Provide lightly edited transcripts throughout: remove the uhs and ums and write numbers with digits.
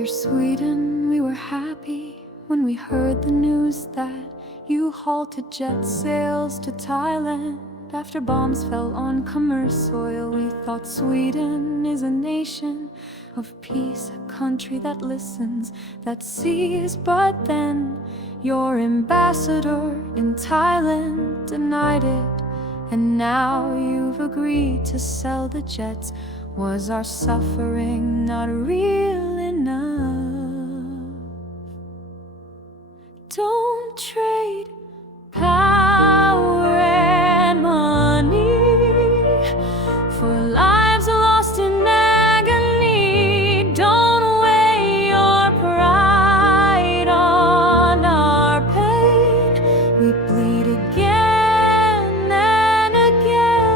Dear Sweden, we were happy when we heard the news that you halted jet sails to Thailand. After bombs fell on Khmer soil, we thought Sweden is a nation of peace, a country that listens, that sees. But then your ambassador in Thailand denied it, and now you've agreed to sell the jets. Was our suffering not real enough? Don't trade power and money for lives lost in agony. Don't weigh your pride on our pain. We bleed again and again.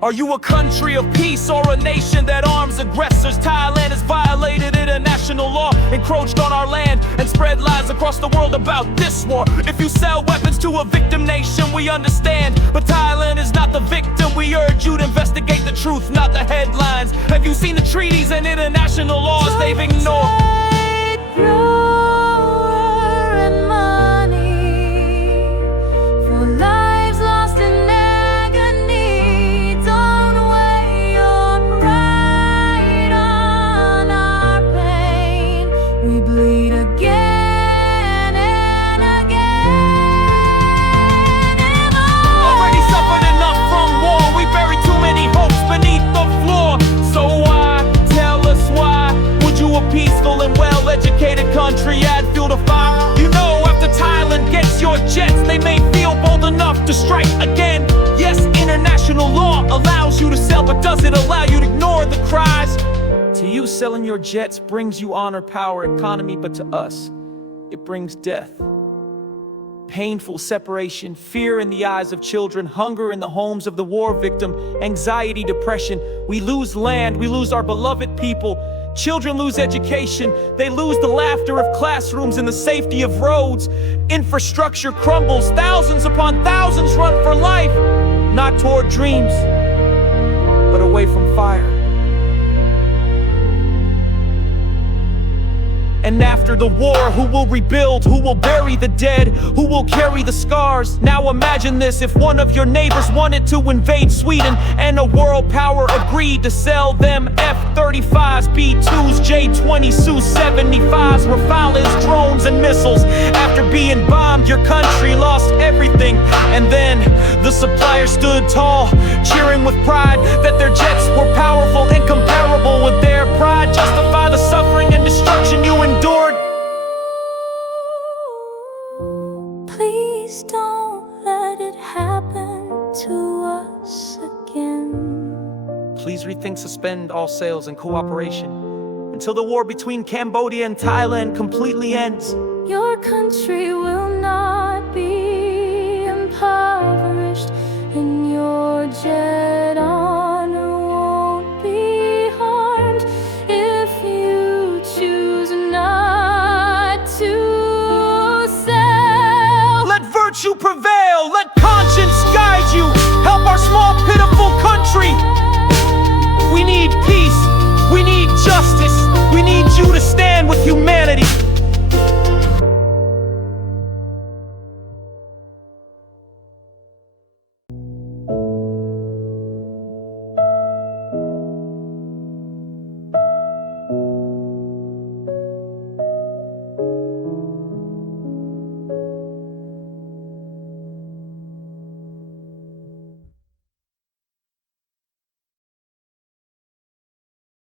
Are you a country of peace or a nation that arms aggressors? Thailand has violated international law, encroached on our land, and spread lies across the world about this war. If you sell weapons to a victim nation, we understand, but Thailand is not the victim. We urge you to investigate the truth, not the headlines. Have you seen the treaties and international laws they've ignored? We bleed again and again. Already suffered enough from war. We buried too many hopes beneath the floor. So why, tell us why, would you a peaceful and well-educated country add fuel to fire? You know, after Thailand gets your jets, they may feel bold enough to strike again. Yes, international law allows you to sell, but does it allow you to ignore the cries? To you, selling your jets brings you honor, power, economy, but to us, it brings death. Painful separation, fear in the eyes of children, hunger in the homes of the war victim, anxiety, depression. We lose land, we lose our beloved people. Children lose education, they lose the laughter of classrooms and the safety of roads. Infrastructure crumbles, thousands upon thousands run for life, not toward dreams, but away from fire. And after the war, who will rebuild? Who will bury the dead? Who will carry the scars? Now imagine this, if one of your neighbors wanted to invade Sweden and a world power agreed to sell them F-35s, B-2s, J-20, Su-75s, Rafales, drones and missiles. After being bombed, your country lost everything. And then the supplier stood tall, cheering with pride that their jets were powerful and comparable with their pride. Justify the suffering and destruction you endured. Please don't let it happen to us again. Please rethink, suspend all sales and cooperation until the war between Cambodia and Thailand completely ends. Your country will